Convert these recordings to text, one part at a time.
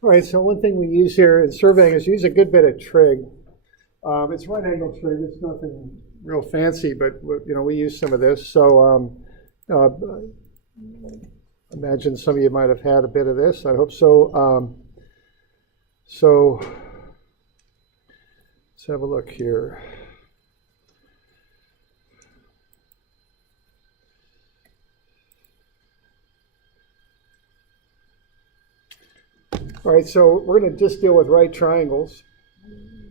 All right, so one thing we use here in surveying is use a good bit of trig. It's right angle trig. It's nothing real fancy, but we use some of this. So imagine some of you might have had a bit of this. I hope so. So let's have a look here. All right, so we're going to just deal with right triangles.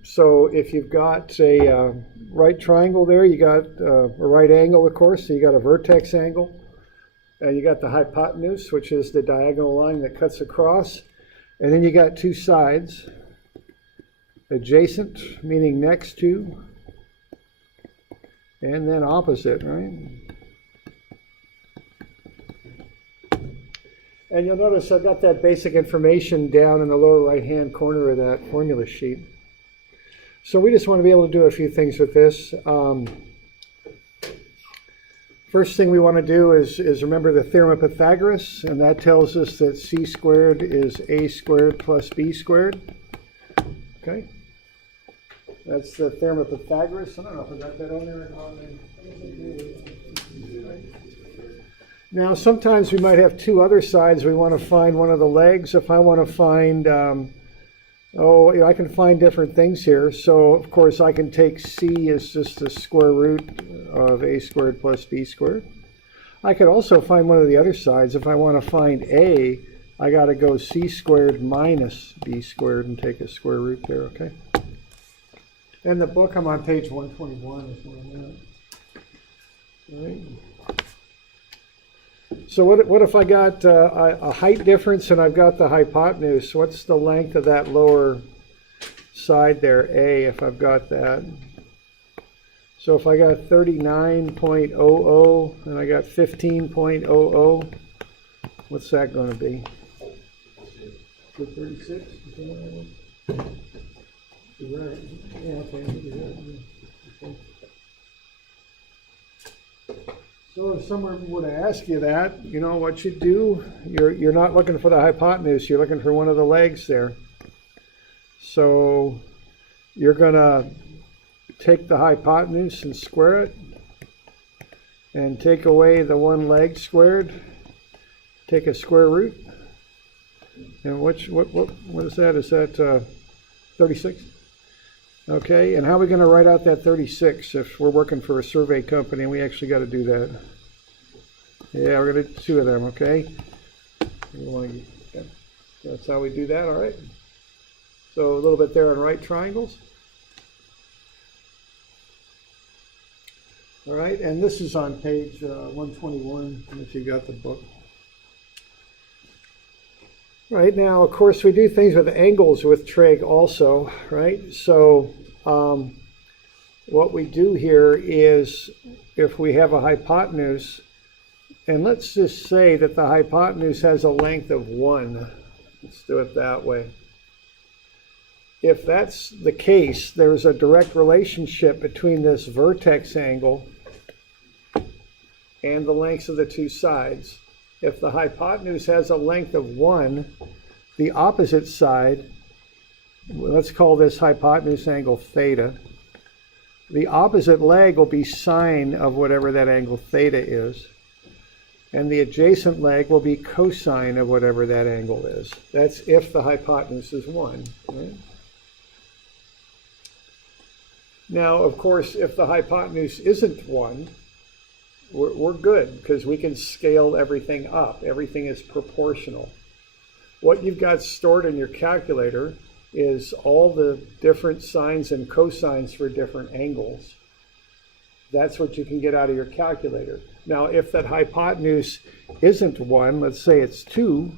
So if you've got a right triangle there, you got a right angle, of course, so you got a vertex angle. And you got the hypotenuse, which is the diagonal line that cuts across. And then you got two sides, adjacent, meaning next to, and then opposite, right? And you'll notice I've got that basic information down in the lower right-hand corner of that formula sheet. So we just want to be able to do a few things with this. First thing we want to do is remember the Theorem of Pythagoras, and that tells us that c squared is a squared plus b squared. Okay? That's the Theorem of Pythagoras. I don't know if I got that on there. Now, sometimes we might have two other sides. We want to find one of the legs. If I want to find, I can find different things here. So, of course, I can take c as just the square root of a squared plus b squared. I could also find one of the other sides. If I want to find a, I got to go c squared minus b squared and take a square root there, okay? In the book, I'm on page 121 is where I'm at. All right. So what if I got a height difference and I've got the hypotenuse? What's the length of that lower side there, A, if I've got that? So if I got 39.00 and I got 15.00, what's that going to be? 36? Right. Yeah, okay. So if someone were to ask you that, you know what you do? You're not looking for the hypotenuse. You're looking for one of the legs there. So you're going to take the hypotenuse and square it, and take away the one leg squared. Take a square root. And what is that? Is that 36? Okay, and how are we going to write out that 36 if we're working for a survey company and we actually got to do that? Yeah, we're going to do two of them, okay? That's how we do that, all right? So a little bit there on right triangles. All right, and this is on page 121 if you got the book. Right now, of course, we do things with angles with trig also, right? So what we do here is if we have a hypotenuse, and let's just say that the hypotenuse has a length of 1. Let's do it that way. If that's the case, there's a direct relationship between this vertex angle and the lengths of the two sides. If the hypotenuse has a length of 1, the opposite side, let's call this hypotenuse angle theta, the opposite leg will be sine of whatever that angle theta is, and the adjacent leg will be cosine of whatever that angle is. That's if the hypotenuse is 1. Right? Now, of course, if the hypotenuse isn't 1, we're good because we can scale everything up. Everything is proportional. What you've got stored in your calculator is all the different sines and cosines for different angles. That's what you can get out of your calculator. Now, if that hypotenuse isn't 1, let's say it's 2,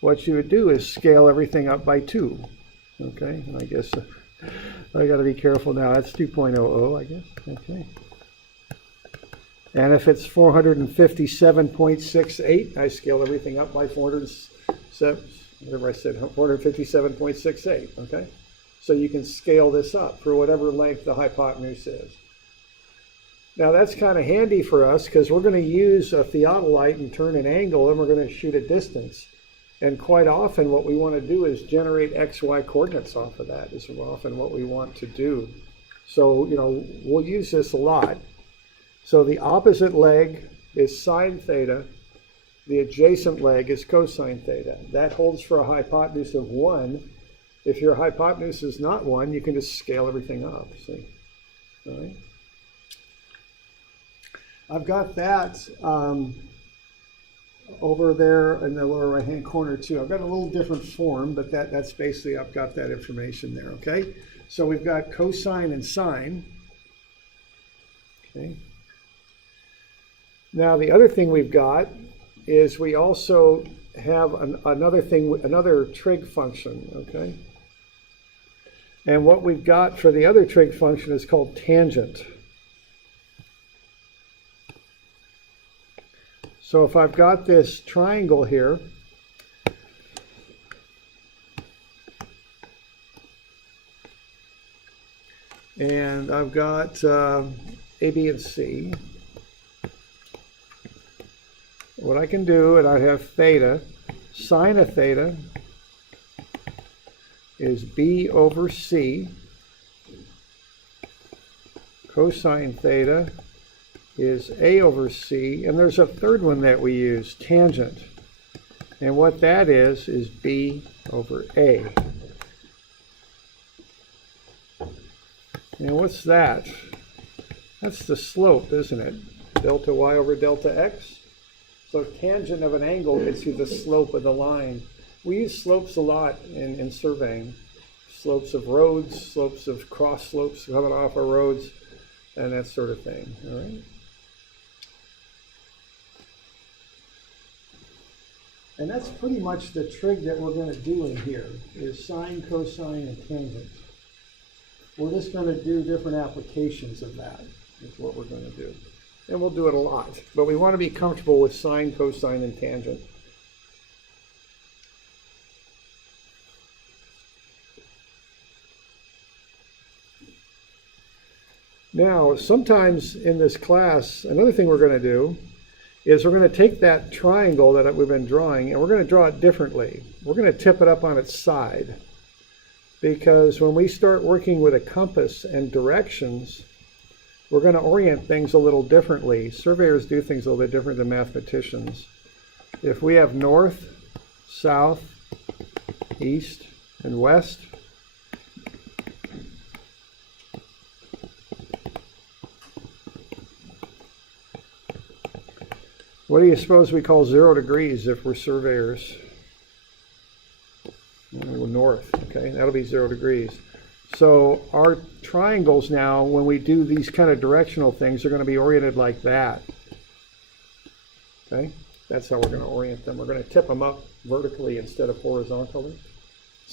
what you would do is scale everything up by 2. Okay, and I guess I got to be careful now. That's 2.00, I guess. Okay. And if it's 457.68, I scale everything up by 457.68, okay? So you can scale this up for whatever length the hypotenuse is. Now that's kind of handy for us because we're going to use a theodolite and turn an angle and we're going to shoot a distance. And quite often what we want to do is generate XY coordinates off of that is often what we want to do. So, we'll use this a lot. So the opposite leg is sine theta. The adjacent leg is cosine theta. That holds for a hypotenuse of 1. If your hypotenuse is not 1, you can just scale everything up, see? All right. I've got that over there in the lower right-hand corner too. I've got a little different form, but that's basically, I've got that information there, okay? So we've got cosine and sine. Okay. Now the other thing we've got is we also have another trig function, okay? And what we've got for the other trig function is called tangent. So if I've got this triangle here, and I've got A, B, and C, what I can do, and I have theta, sine of theta is B over C, cosine theta is A over C, and there's a third one that we use, tangent. And what that is B over A. And what's that? That's the slope, isn't it? Delta y over delta x. So tangent of an angle gets you the slope of the line. We use slopes a lot in surveying. Slopes of roads, slopes of cross slopes coming off of roads, and that sort of thing. All right. And that's pretty much the trig that we're going to do in here, is sine, cosine, and tangent. We're just going to do different applications of that, is what we're going to do. And we'll do it a lot, but we want to be comfortable with sine, cosine, and tangent. Now, sometimes in this class, another thing we're going to do is we're going to take that triangle that we've been drawing and we're going to draw it differently. We're going to tip it up on its side, because when we start working with a compass and directions, we're going to orient things a little differently. Surveyors do things a little bit different than mathematicians. If we have north, south, east, and west, what do you suppose we call 0 degrees if we're surveyors? North, okay, that'll be 0 degrees. So our triangles now, when we do these kind of directional things, are going to be oriented like that. Okay, that's how we're going to orient them. We're going to tip them up vertically instead of horizontally.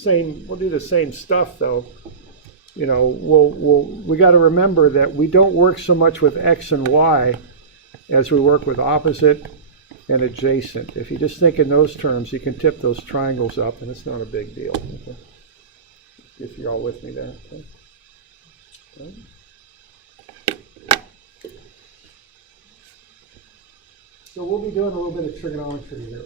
We'll do the same stuff though. We got to remember that we don't work so much with X and Y as we work with opposite and adjacent. If you just think in those terms, you can tip those triangles up and it's not a big deal. Okay? If you're all with me there. Okay? Okay. So we'll be doing a little bit of trigonometry here.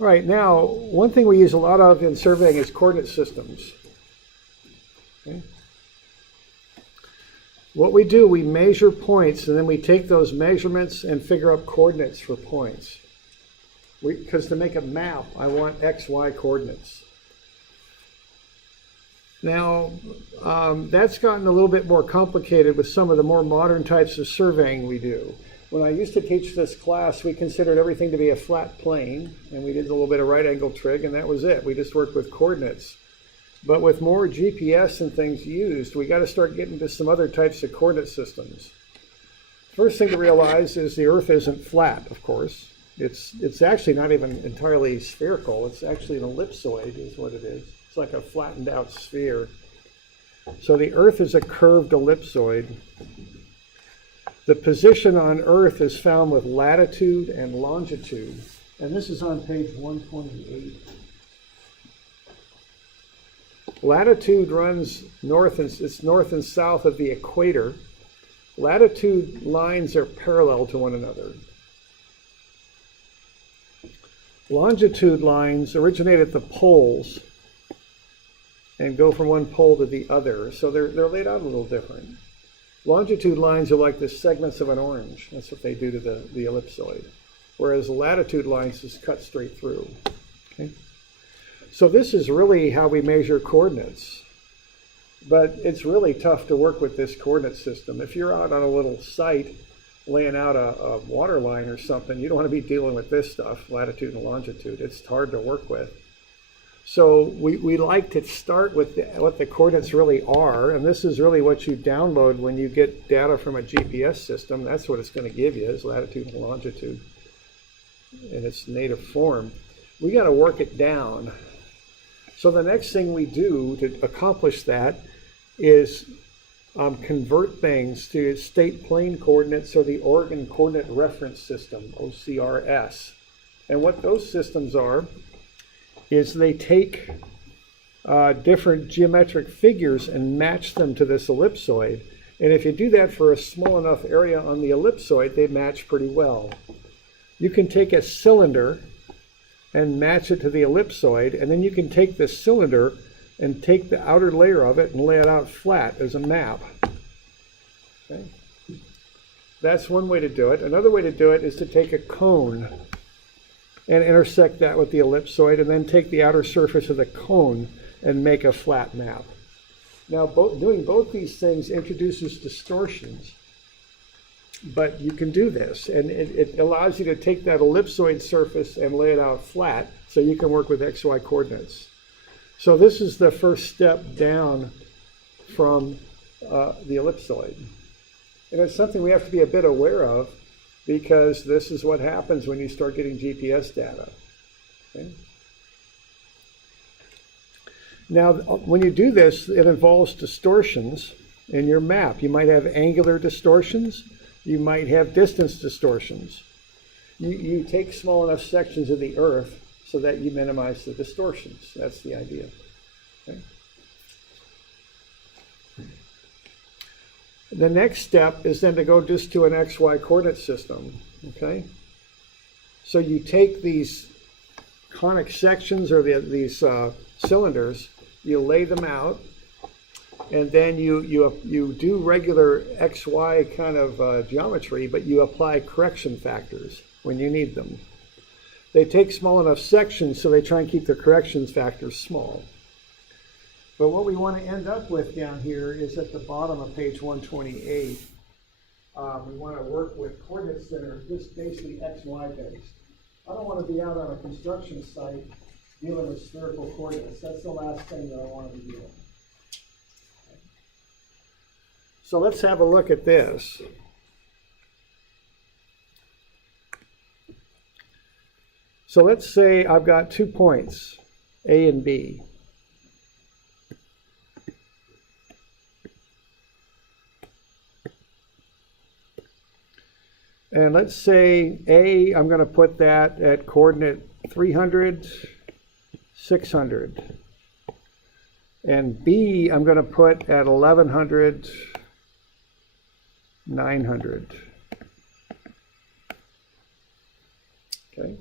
All right, now, one thing we use a lot of in surveying is coordinate systems. Okay. What we do, we measure points, and then we take those measurements and figure out coordinates for points. Because to make a map, I want X, Y coordinates. Now, that's gotten a little bit more complicated with some of the more modern types of surveying we do. When I used to teach this class, we considered everything to be a flat plane, and we did a little bit of right angle trig, and that was it. We just worked with coordinates. But with more GPS and things used, we got to start getting to some other types of coordinate systems. First thing to realize is the Earth isn't flat, of course. It's actually not even entirely spherical. It's actually an ellipsoid is what it is. It's like a flattened out sphere. So the Earth is a curved ellipsoid. The position on Earth is found with latitude and longitude. And this is on page 128. Latitude runs north and south of the equator. Latitude lines are parallel to one another. Longitude lines originate at the poles and go from one pole to the other. So they're laid out a little different. Longitude lines are like the segments of an orange. That's what they do to the ellipsoid. Whereas latitude lines just cut straight through. Okay? So this is really how we measure coordinates. But it's really tough to work with this coordinate system. If you're out on a little site laying out a water line or something, you don't want to be dealing with this stuff, latitude and longitude. It's hard to work with. So we like to start with what the coordinates really are, and this is really what you download when you get data from a GPS system. That's what it's going to give you, is latitude and longitude in its native form. We got to work it down. So the next thing we do to accomplish that is convert things to state plane coordinates, or the Oregon Coordinate Reference System, OCRS. And what those systems are is they take different geometric figures and match them to this ellipsoid. And if you do that for a small enough area on the ellipsoid, they match pretty well. You can take a cylinder and match it to the ellipsoid, and then you can take the cylinder and take the outer layer of it and lay it out flat as a map. Okay? That's one way to do it. Another way to do it is to take a cone and intersect that with the ellipsoid, and then take the outer surface of the cone and make a flat map. Now, doing both these things introduces distortions, but you can do this, and it allows you to take that ellipsoid surface and lay it out flat, so you can work with XY coordinates. So this is the first step down from the ellipsoid. And it's something we have to be a bit aware of, because this is what happens when you start getting GPS data. Okay? Now, when you do this, it involves distortions in your map. You might have angular distortions. You might have distance distortions. You take small enough sections of the Earth so that you minimize the distortions. That's the idea. Okay? The next step is then to go just to an XY coordinate system. Okay? So you take these conic sections, or these cylinders, you lay them out, and then you do regular XY kind of geometry, but you apply correction factors when you need them. They take small enough sections, so they try and keep the correction factors small. But what we want to end up with down here is at the bottom of page 128. We want to work with coordinates that are just basically XY based. I don't want to be out on a construction site dealing with spherical coordinates. That's the last thing that I want to be doing. So let's have a look at this. So let's say I've got 2 points, A and B. And let's say A, I'm going to put that at coordinate 300, 600. And B, I'm going to put at 1100, 900. Okay.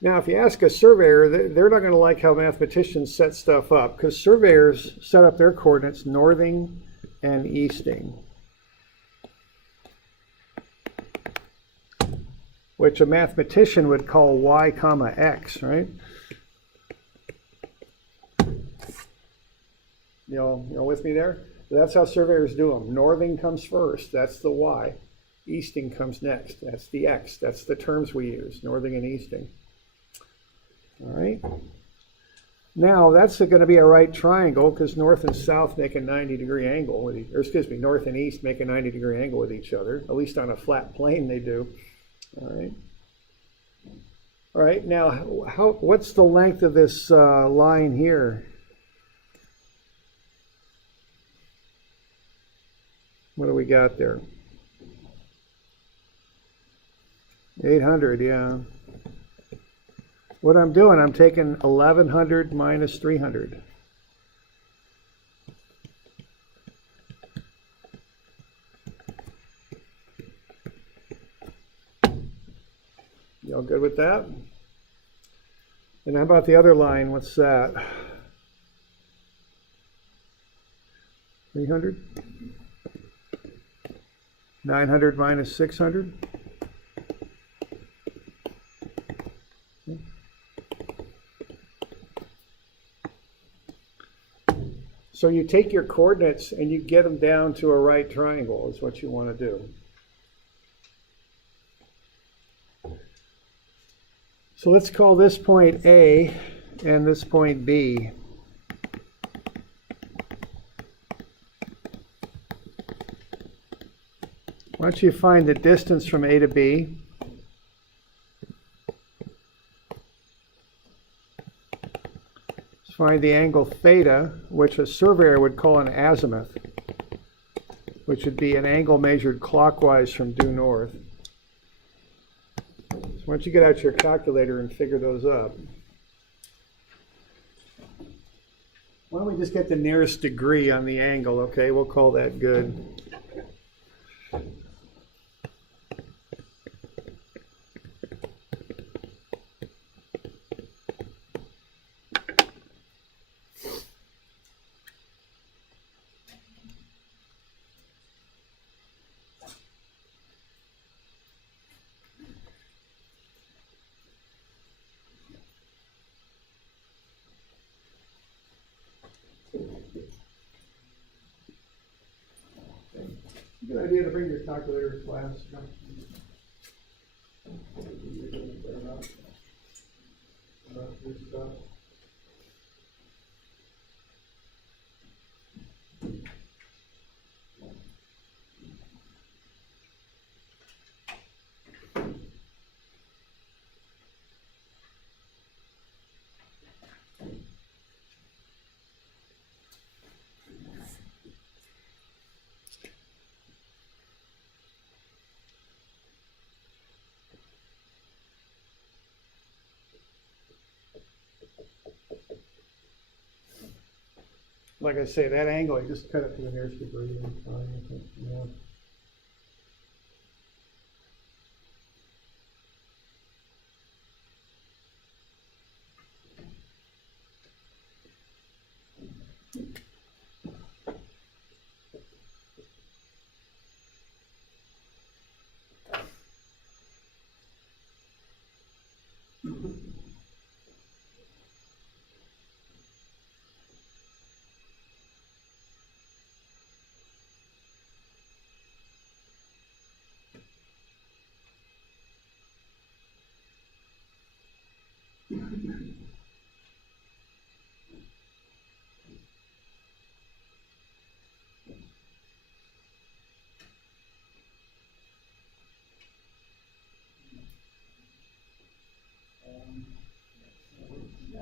Now, if you ask a surveyor, they're not going to like how mathematicians set stuff up, because surveyors set up their coordinates northing and easting, which a mathematician would call y comma x, right? You know with me there? That's how surveyors do them. Northing comes first, that's the y. Easting comes next, that's the x. That's the terms we use, northing and easting. All right. Now, that's going to be a right triangle, because north and south make a 90-degree angle, north and east make a 90-degree angle with each other. At least on a flat plane they do. All right. All right, now, what's the length of this line here? What do we got there? 800, yeah. What I'm doing, I'm taking 1100 minus 300. Y'all good with that? And how about the other line? What's that? 300? 900 minus 600? So you take your coordinates and you get them down to a right triangle is what you want to do. So let's call this point A and this point B. Why don't you find the distance from A to B? Let's find the angle theta, which a surveyor would call an azimuth, which would be an angle measured clockwise from due north. So why don't you get out your calculator and figure those up? Why don't we just get the nearest degree on the angle, okay? We'll call that good. Good idea to bring your calculator to class. Like I say, that angle, you just cut it to the nearest degree. Yeah.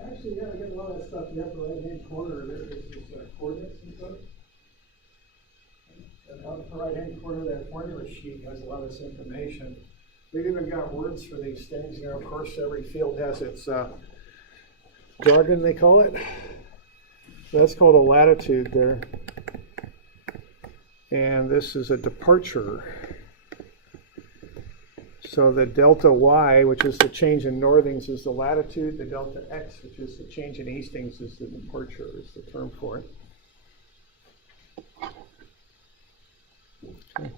Actually, yeah, I get a lot of that stuff in the upper right-hand corner. There is this coordinates and stuff. The upper right-hand corner of that formula sheet has a lot of this information. We've even got words for these things. You know, of course, every field has its jargon, they call it. So that's called a latitude there. And this is a departure. So the delta y, which is the change in northings, is the latitude. The delta x, which is the change in eastings, is the departure, is the term for it. Okay.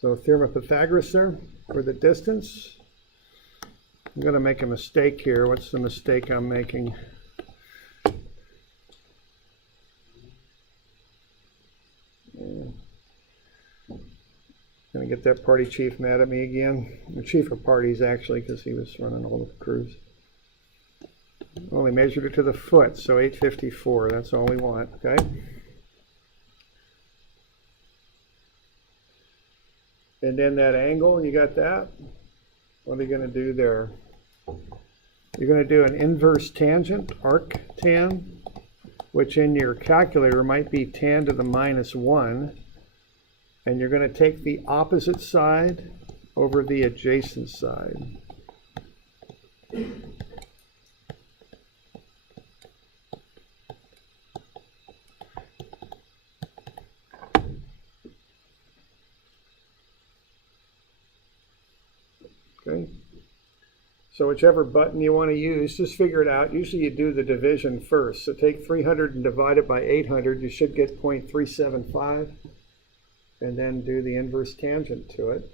So Theorem of Pythagoras there for the distance. I'm going to make a mistake here. What's the mistake I'm making? Going to get that party chief mad at me again. The chief of parties, actually, because he was running all the crews. Only measured it to the foot, so 854. That's all we want, okay? And then that angle, you got that? What are you going to do there? You're going to do an inverse tangent, arc tan, which in your calculator might be tan to the -1. And you're going to take the opposite side over the adjacent side. Okay. So whichever button you want to use, just figure it out. Usually you do the division first. So take 300 and divide it by 800. You should get 0.375. And then do the inverse tangent to it.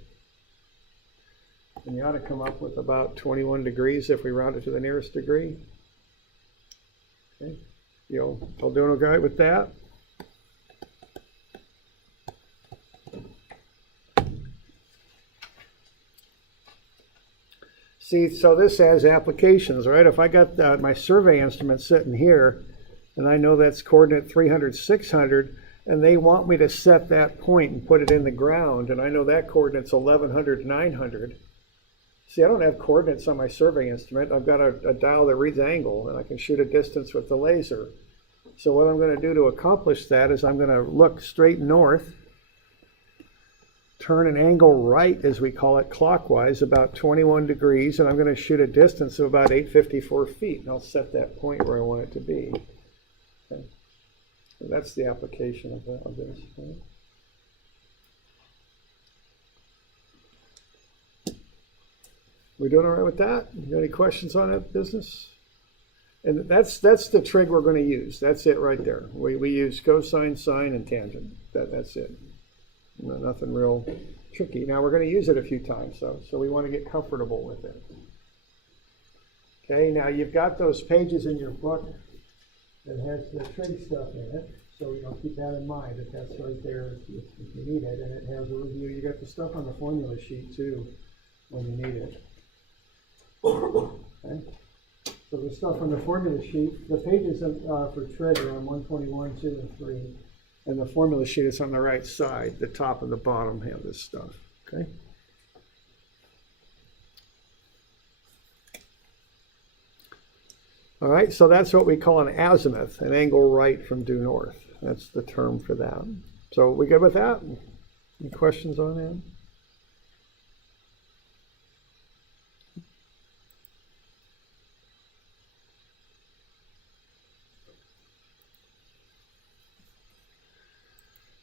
And you ought to come up with about 21 degrees if we round it to the nearest degree. Okay. You all doing okay with that? See, so this has applications, right? If I got my survey instrument sitting here, and I know that's coordinate 300, 600, and they want me to set that point and put it in the ground, and I know that coordinate's 1100, 900. See, I don't have coordinates on my survey instrument. I've got a dial that reads angle, and I can shoot a distance with the laser. So what I'm going to do to accomplish that is I'm going to look straight north, turn an angle right, as we call it, clockwise, about 21 degrees, and I'm going to shoot a distance of about 854 feet, and I'll set that point where I want it to be. Okay. So that's the application of this. Right? We doing all right with that? You got any questions on that business? And that's the trig we're going to use. That's it right there. We use cosine, sine, and tangent. That's it. No, nothing real tricky. Now we're going to use it a few times, so we want to get comfortable with it. Okay, now you've got those pages in your book that has the trig stuff in it, so keep that in mind if that's right there if you need it, and it has a review. You got the stuff on the formula sheet too when you need it. Okay. So the stuff on the formula sheet, the pages for trig are on 121, 2, and 3. And the formula sheet is on the right side. The top and the bottom have this stuff. Okay. All right, so that's what we call an azimuth, an angle right from due north. That's the term for that. So we good with that? Any questions on that?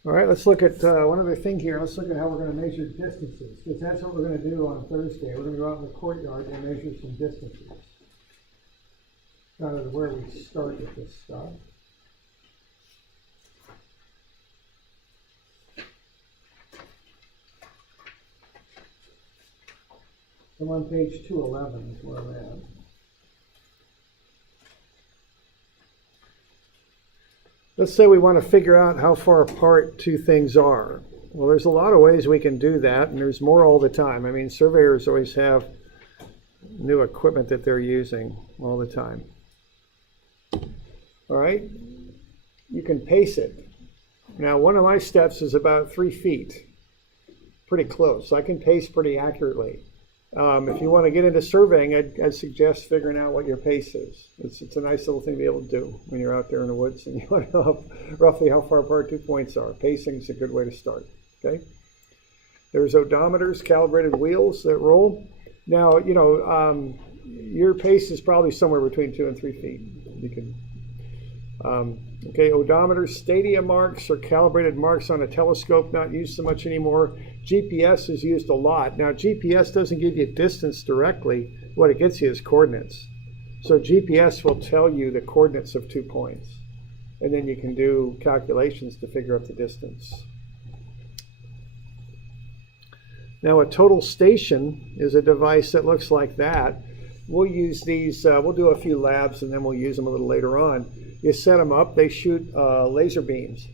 All right, let's look at one other thing here. Let's look at how we're going to measure distances, because that's what we're going to do on Thursday. We're going to go out in the courtyard and measure some distances. Kind of where we start with this stuff. I'm on page 211 is where I'm at. Let's say we want to figure out how far apart two things are. Well, there's a lot of ways we can do that, and there's more all the time. I mean, surveyors always have new equipment that they're using all the time. All right, you can pace it. Now, one of my steps is about 3 feet, pretty close. So I can pace pretty accurately. If you want to get into surveying, I'd suggest figuring out what your pace is. It's a nice little thing to be able to do when you're out there in the woods and you want to know roughly how far apart 2 points are. Pacing is a good way to start. Okay. There's odometers, calibrated wheels that roll. Now, your pace is probably somewhere between 2 and 3 feet. You can. Okay, odometers, stadia marks, or calibrated marks on a telescope, not used so much anymore. GPS is used a lot. Now, GPS doesn't give you distance directly. What it gets you is coordinates. So GPS will tell you the coordinates of 2 points. And then you can do calculations to figure out the distance. Now, a total station is a device that looks like that. We'll use these, we'll do a few labs and then we'll use them a little later on. You set them up, they shoot laser beams.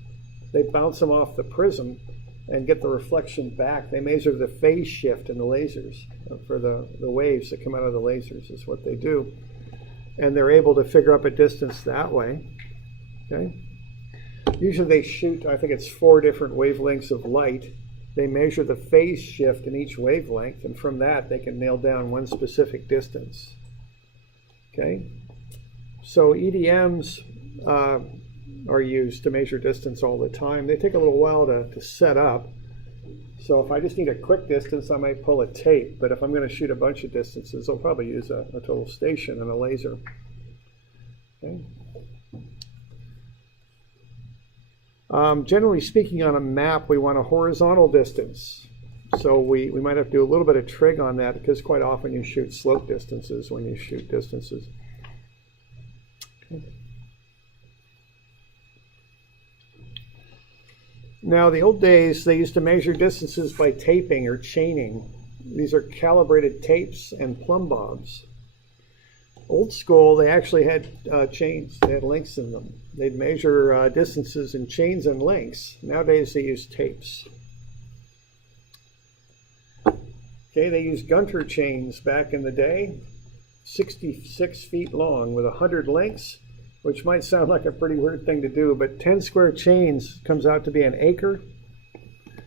They bounce them off the prism and get the reflection back. They measure the phase shift in the lasers for the waves that come out of the lasers is what they do. And they're able to figure up a distance that way. Okay. Usually they shoot, I think it's 4 different wavelengths of light, They measure the phase shift in each wavelength, and from that they can nail down one specific distance. Okay, so EDMs are used to measure distance all the time. They take a little while to set up. So if I just need a quick distance, I might pull a tape. But if I'm going to shoot a bunch of distances, I'll probably use a total station and a laser. Okay. Generally speaking, on a map, we want a horizontal distance. So we might have to do a little bit of trig on that, because quite often you shoot slope distances when you shoot distances. Okay. Now, the old days, they used to measure distances by taping or chaining. These are calibrated tapes and plumb bobs. Old school, they actually had chains. They had links in them. They'd measure distances in chains and links. Nowadays, they use tapes. Okay, they used Gunter chains back in the day, 66 feet long with 100 links, which might sound like a pretty weird thing to do, but 10 square chains comes out to be an acre,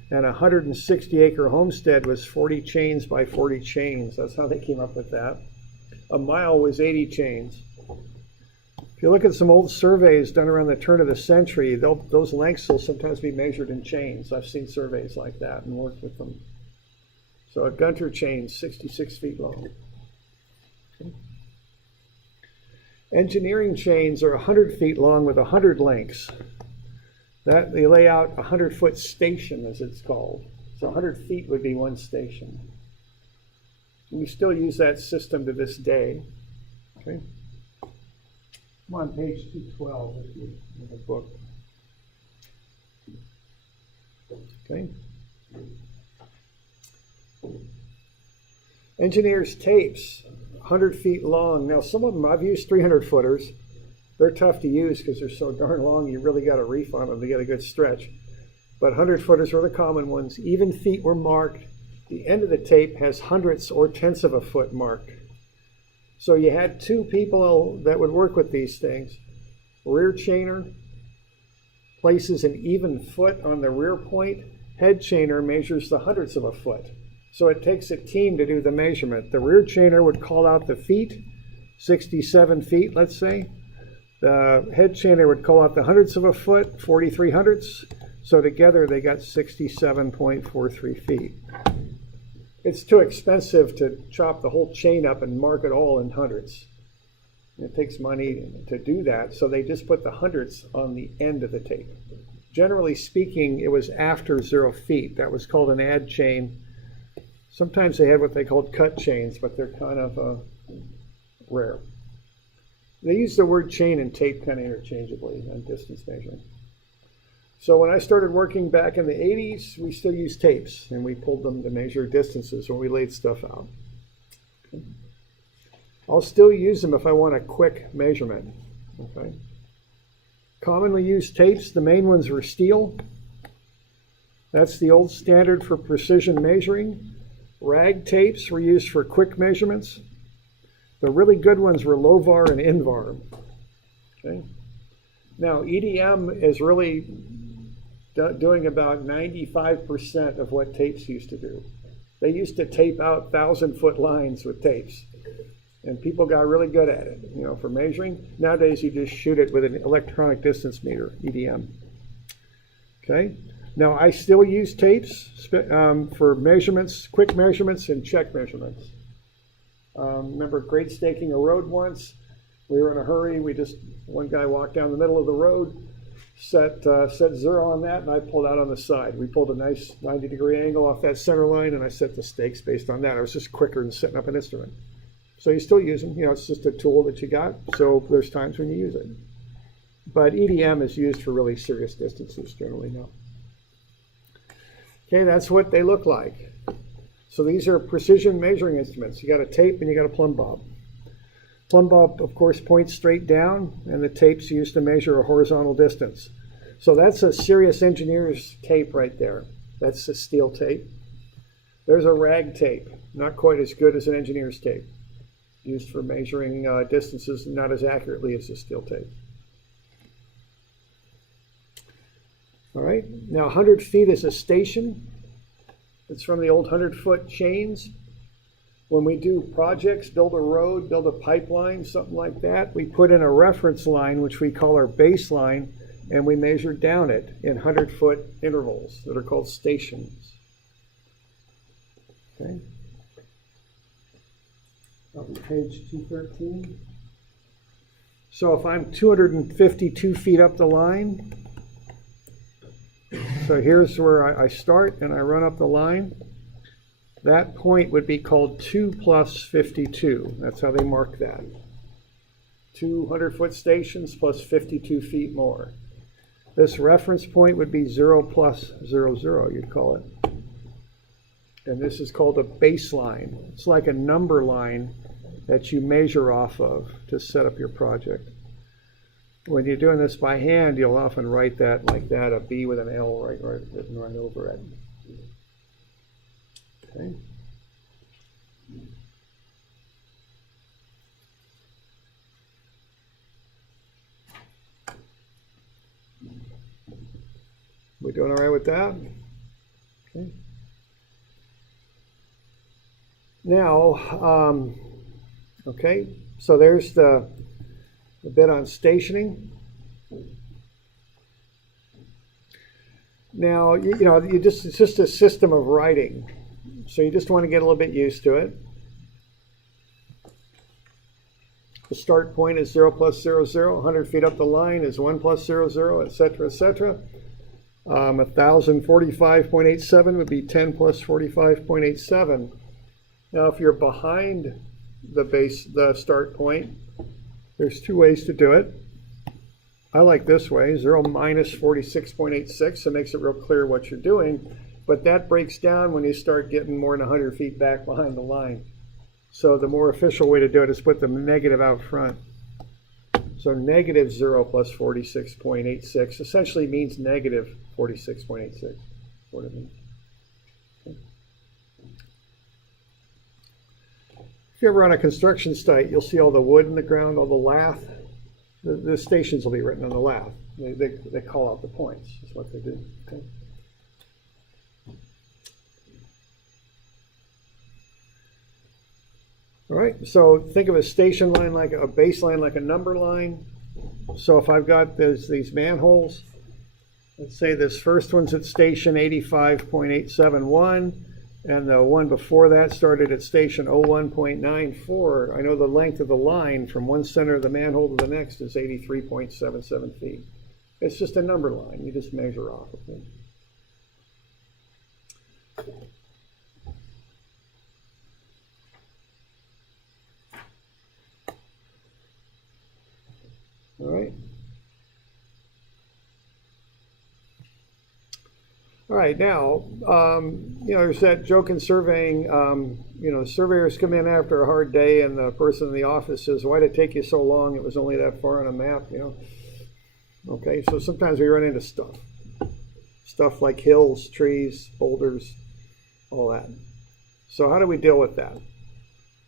and a 160-acre homestead was 40 chains by 40 chains. That's how they came up with that. A mile was 80 chains. If you look at some old surveys done around the turn of the century, those lengths will sometimes be measured in chains. I've seen surveys like that and worked with them. So a Gunter chain, 66 feet long. Okay. Engineering chains are 100 feet long with 100 links. That they lay out a 100-foot station, as it's called. So 100 feet would be one station. We still use that system to this day. Okay. I'm on page 212 in the book. Okay. Engineers' tapes, 100 feet long. Now, some of them, I've used 300-footers. They're tough to use because they're so darn long, you really got to reef on them to get a good stretch. But 100-footers were the common ones. Even feet were marked. The end of the tape has hundredths or tenths of a foot marked. So you had two people that would work with these things. Rear chainer places an even foot on the rear point. Head chainer measures the hundredths of a foot. So it takes a team to do the measurement. The rear chainer would call out the feet, 67 feet, let's say. The head chainer would call out the hundredths of a foot, 43 hundredths. So together they got 67.43 feet. It's too expensive to chop the whole chain up and mark it all in hundredths. It takes money to do that, so they just put the hundredths on the end of the tape. Generally speaking, it was after 0 feet. That was called an add chain. Sometimes they had what they called cut chains, but they're kind of rare. They use the word chain and tape kind of interchangeably on distance measuring. So when I started working back in the 80s, we still used tapes, and we pulled them to measure distances when we laid stuff out. Okay. I'll still use them if I want a quick measurement. Okay. Commonly used tapes, the main ones were steel. That's the old standard for precision measuring. Rag tapes were used for quick measurements. The really good ones were Lovar and Invar. Okay. Now, EDM is really doing about 95% of what tapes used to do. They used to tape out 1,000-foot lines with tapes, and people got really good at it, for measuring. Nowadays, you just shoot it with an electronic distance meter, EDM. Okay. Now, I still use tapes for measurements, quick measurements, and check measurements. Remember grade staking a road once? We were in a hurry. One guy walked down the middle of the road, set 0 on that, and I pulled out on the side. We pulled a nice 90-degree angle off that center line, and I set the stakes based on that. It was just quicker than setting up an instrument. So you still use them. It's just a tool that you got. So there's times when you use it. But EDM is used for really serious distances generally now. Okay, that's what they look like. So these are precision measuring instruments. You got a tape and you got a plumb bob. Plumb bob, of course, points straight down, and the tape's used to measure a horizontal distance. So that's a serious engineer's tape right there. That's a steel tape. There's a rag tape, not quite as good as an engineer's tape, used for measuring distances not as accurately as a steel tape. All right, now 100 feet is a station. It's from the old 100-foot chains. When we do projects, build a road, build a pipeline, something like that, we put in a reference line, which we call our baseline, and we measure down it in 100-foot intervals that are called stations. Okay. On page 213. So if I'm 252 feet up the line, so here's where I start and I run up the line. That point would be called 2 plus 52. That's how they mark that. 200-foot stations plus 52 feet more. This reference point would be 0 plus 00, you'd call it. And this is called a baseline. It's like a number line that you measure off of to set up your project. When you're doing this by hand, you'll often write that like that, a B with an L written right over it. Okay. We doing all right with that? Okay. Now, okay, so there's the bit on stationing. Now, it's just a system of writing. So you just want to get a little bit used to it. The start point is 0 plus 00. 100 feet up the line is 1 plus 00, etc., etc. 1045.87 would be 10 plus 45.87. Now, if you're behind the start point, there's two ways to do it. I like this way, 0 minus 46.86. It makes it real clear what you're doing. But that breaks down when you start getting more than 100 feet back behind the line. So the more official way to do it is put the negative out front. So negative 0 plus 46.86 essentially means negative 46.86. What it means. Okay. If you're ever on a construction site, you'll see all the wood in the ground, all the lath. The stations will be written on the lath. They call out the points. That's what they do. Okay. All right, so think of a station line like a baseline, like a number line. So if I've got these manholes, let's say this first one's at station 85.871, and the one before that started at station 01.94. I know the length of the line from one center of the manhole to the next is 83.77 feet. It's just a number line. You just measure off of it. All right. All right, now, there's that joke in surveying, the surveyors come in after a hard day and the person in the office says, why did it take you so long? It was only that far on a map, Okay, so sometimes we run into stuff like hills, trees, boulders, all that. So how do we deal with that?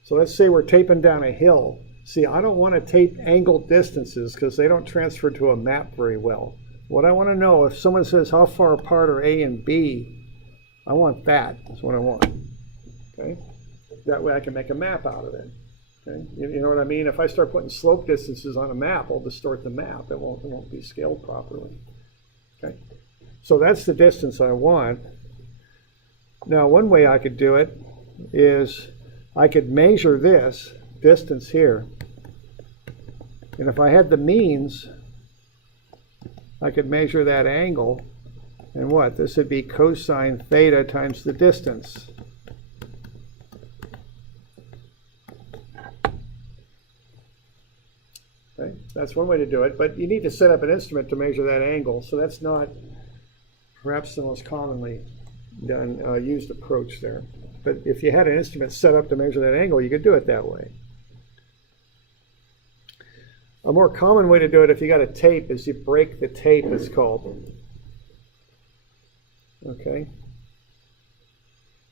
So let's say we're taping down a hill. See, I don't want to tape angled distances because they don't transfer to a map very well. What I want to know, if someone says how far apart are A and B, I want that. That's what I want. Okay? That way I can make a map out of it. Okay? You know what I mean? If I start putting slope distances on a map, I'll distort the map. It won't be scaled properly. Okay? So that's the distance I want. Now, one way I could do it is I could measure this distance here. And if I had the means, I could measure that angle, and what? This would be cosine theta times the distance. Okay, that's one way to do it, but you need to set up an instrument to measure that angle, so that's not perhaps the most commonly used approach there. But if you had an instrument set up to measure that angle, you could do it that way. A more common way to do it if you got a tape is you break the tape, it's called. Okay?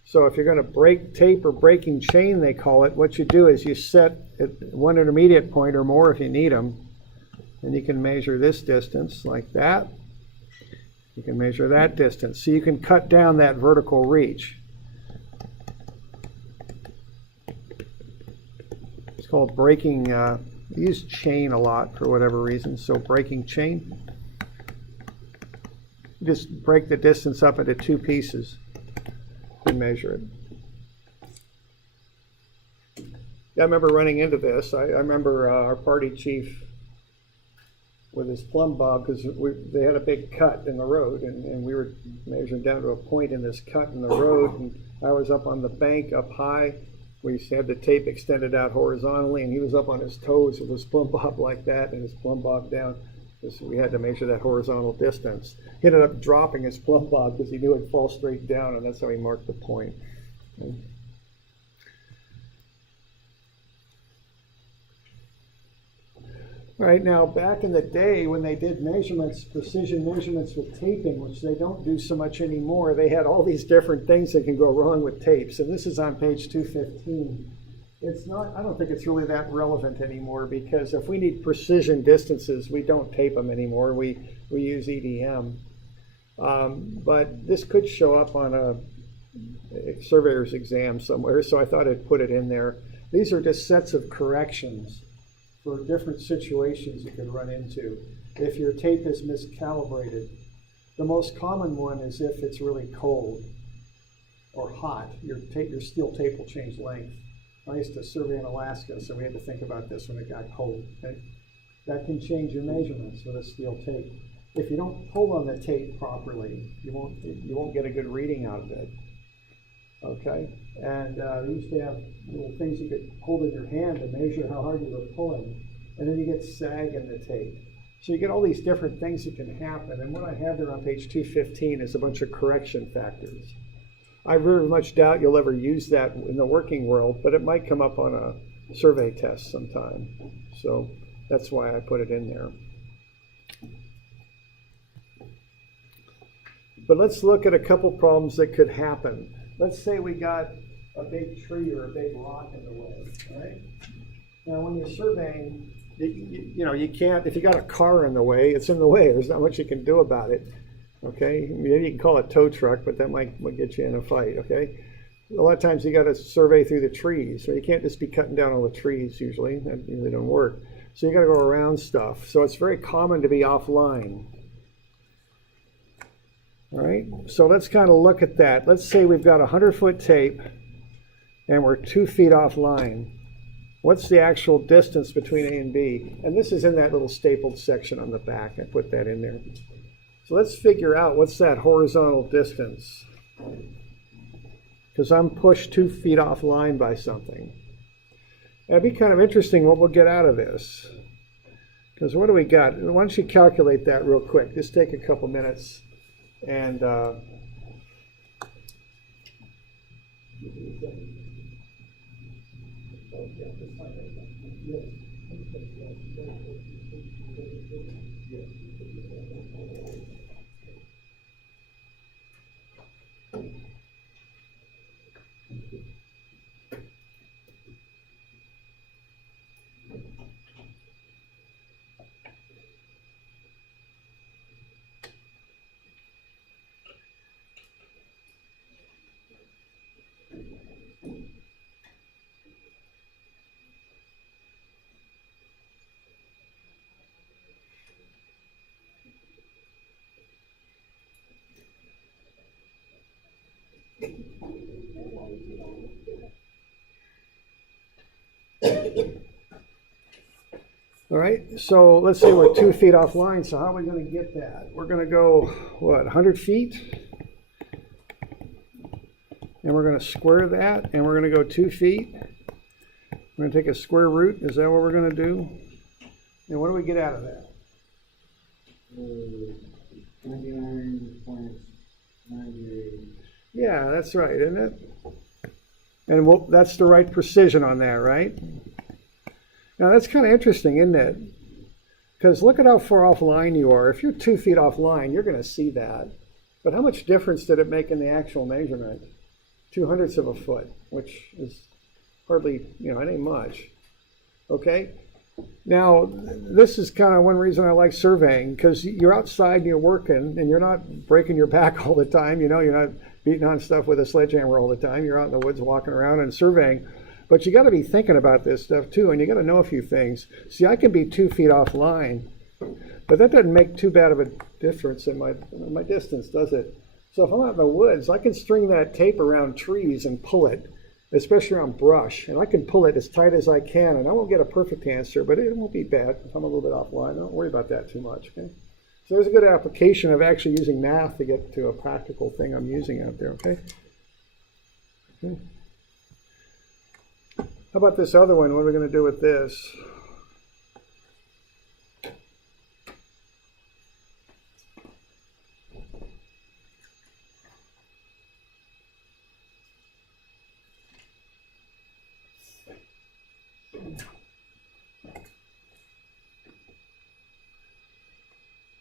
So if you're going to break tape or breaking chain, they call it, what you do is you set at one intermediate point or more if you need them, and you can measure this distance like that. You can measure that distance. So you can cut down that vertical reach. It's called breaking, we use chain a lot for whatever reason, so breaking chain. You just break the distance up into two pieces and measure it. Yeah, I remember running into this. I remember our party chief with his plumb bob, because they had a big cut in the road, and we were measuring down to a point in this cut in the road, and I was up on the bank up high. We used to have the tape extended out horizontally, and he was up on his toes with his plumb bob like that, and his plumb bob down, because we had to measure that horizontal distance. He ended up dropping his plumb bob because he knew it'd fall straight down, and that's how he marked the point. All right, now back in the day when they did measurements, precision measurements with taping, which they don't do so much anymore, they had all these different things that can go wrong with tapes. And this is on page 215. It's not, I don't think it's really that relevant anymore, because if we need precision distances, we don't tape them anymore. We use EDM. But this could show up on a surveyor's exam somewhere, so I thought I'd put it in there. These are just sets of corrections for different situations you could run into if your tape is miscalibrated. The most common one is if it's really cold or hot. Your steel tape will change length. I used to survey in Alaska, so we had to think about this when it got cold. Okay? That can change your measurements with a steel tape. If you don't pull on the tape properly, you won't get a good reading out of it. Okay, and we used to have little things you could hold in your hand to measure how hard you were pulling, and then you get sag in the tape. So you get all these different things that can happen, and what I have there on page 215 is a bunch of correction factors. I very much doubt you'll ever use that in the working world, but it might come up on a survey test sometime. So that's why I put it in there. But let's look at a couple problems that could happen. Let's say we got a big tree or a big rock in the way, right? Now, when you're surveying, you can't, if you got a car in the way, it's in the way. There's not much you can do about it, okay? Maybe you can call it a tow truck, but that might get you in a fight, okay? A lot of times you got to survey through the trees, so you can't just be cutting down all the trees usually. That usually don't work. So you got to go around stuff. So it's very common to be offline. All right, so let's kind of look at that. Let's say we've got a 100-foot tape and we're 2 feet offline. What's the actual distance between A and B? And this is in that little stapled section on the back. I put that in there. So let's figure out what's that horizontal distance. Because I'm pushed 2 feet offline by something. It'd be kind of interesting what we'll get out of this. Because what do we got? Why don't you calculate that real quick? Just take a couple minutes. And all right, so let's say we're 2 feet offline, so how are we going to get that? We're going to go, what, 100 feet? And we're going to square that, and we're going to go 2 feet. We're going to take a square root. Is that what we're going to do? And what do we get out of that? 99.98. Yeah, that's right, isn't it? And that's the right precision on that, right? Now that's kind of interesting, isn't it? Because look at how far offline you are. If you're 2 feet offline, you're going to see that. But how much difference did it make in the actual measurement? 0.02 of a foot, which is hardly, it ain't much. Okay? Now, this is kind of one reason I like surveying, because you're outside and you're working, and you're not breaking your back all the time. You're not beating on stuff with a sledgehammer all the time. You're out in the woods walking around and surveying. But you got to be thinking about this stuff too, and you got to know a few things. See, I can be 2 feet offline, but that doesn't make too bad of a difference in my distance, does it? So if I'm out in the woods, I can string that tape around trees and pull it, especially around brush, and I can pull it as tight as I can, and I won't get a perfect answer, but it won't be bad if I'm a little bit offline. Don't worry about that too much, okay? So there's a good application of actually using math to get to a practical thing I'm using out there, okay? Okay. How about this other one? What are we going to do with this?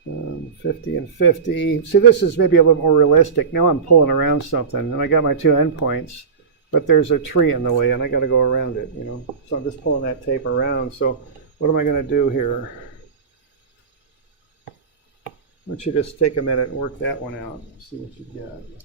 Um, 50 and 50. See, this is maybe a little more realistic. Now I'm pulling around something, and I got my 2 endpoints. But there's a tree in the way, and I got to go around it, you know. So I'm just pulling that tape around. So what am I going to do here? Why don't you just take a minute and work that one out, see what you get.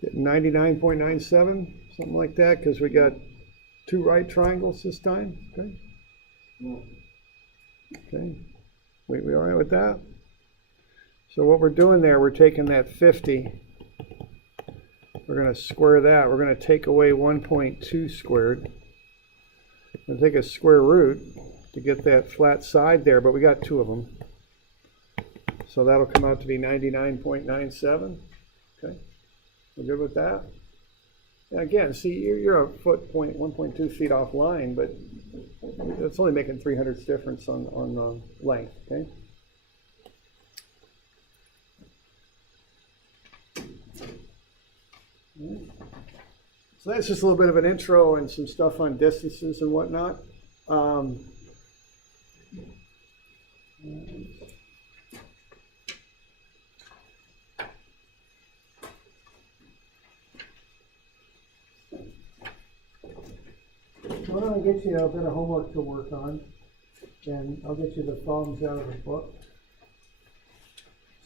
Get 99.97, something like that, because we got 2 right triangles this time. Okay. Okay. We all right with that? So what we're doing there, we're taking that 50. We're going to square that. We're going to take away 1.2 squared. We'll take a square root to get that flat side there, but we got 2 of them. So that'll come out to be 99.97. Okay. We're good with that? And again, see, you're a foot, 1.2 feet offline, but it's only making 300ths difference on length, okay? So that's just a little bit of an intro and some stuff on distances and whatnot. Why don't I get you a bit of homework to work on, and I'll get you the problems out of the book.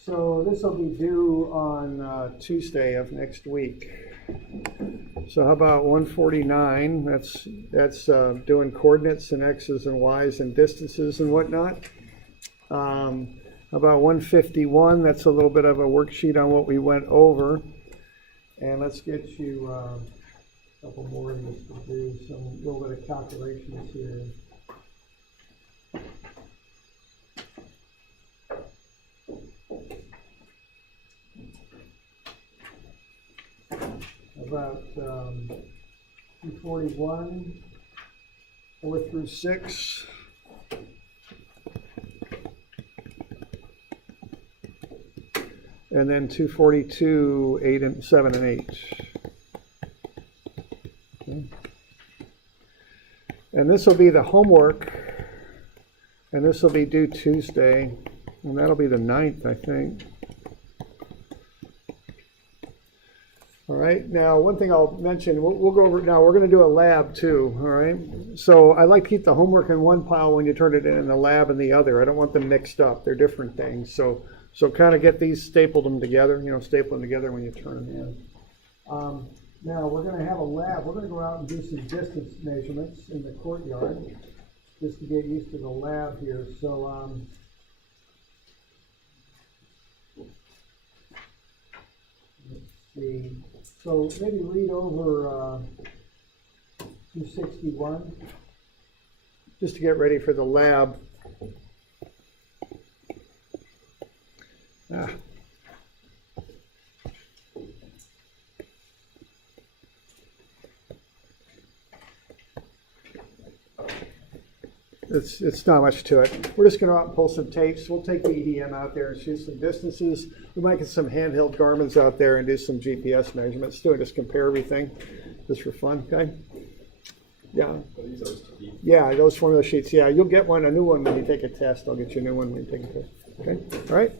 So this will be due on Tuesday of next week. So how about 149? That's doing coordinates and x's and y's and distances and whatnot. How about 151? That's a little bit of a worksheet on what we went over. And let's get you a couple more of these to do, some little bit of calculations here. About 241, 4 through 6. And then 242, 8 and 7 and 8. Okay. And this will be the homework, and this will be due Tuesday, and that'll be the 9th, I think. All right, now one thing I'll mention, we'll go over it now. We're going to do a lab too, all right? So I like to keep the homework in one pile when you turn it in the lab in the other. I don't want them mixed up. They're different things. So kind of get these, staple them together, staple them together when you turn them in. Now we're going to have a lab. We're going to go out and do some distance measurements in the courtyard just to get used to the lab here. So let's see. So maybe read over 261 just to get ready for the lab. It's not much to it. We're just going to go out and pull some tapes. We'll take the EDM out there and shoot some distances. We might get some handheld Garmin's out there and do some GPS measurements too, and just compare everything just for fun, okay? Yeah. Yeah, those formula sheets. Yeah, you'll get one, a new one when you take a test. I'll get you a new one when you take a test. Okay? All right?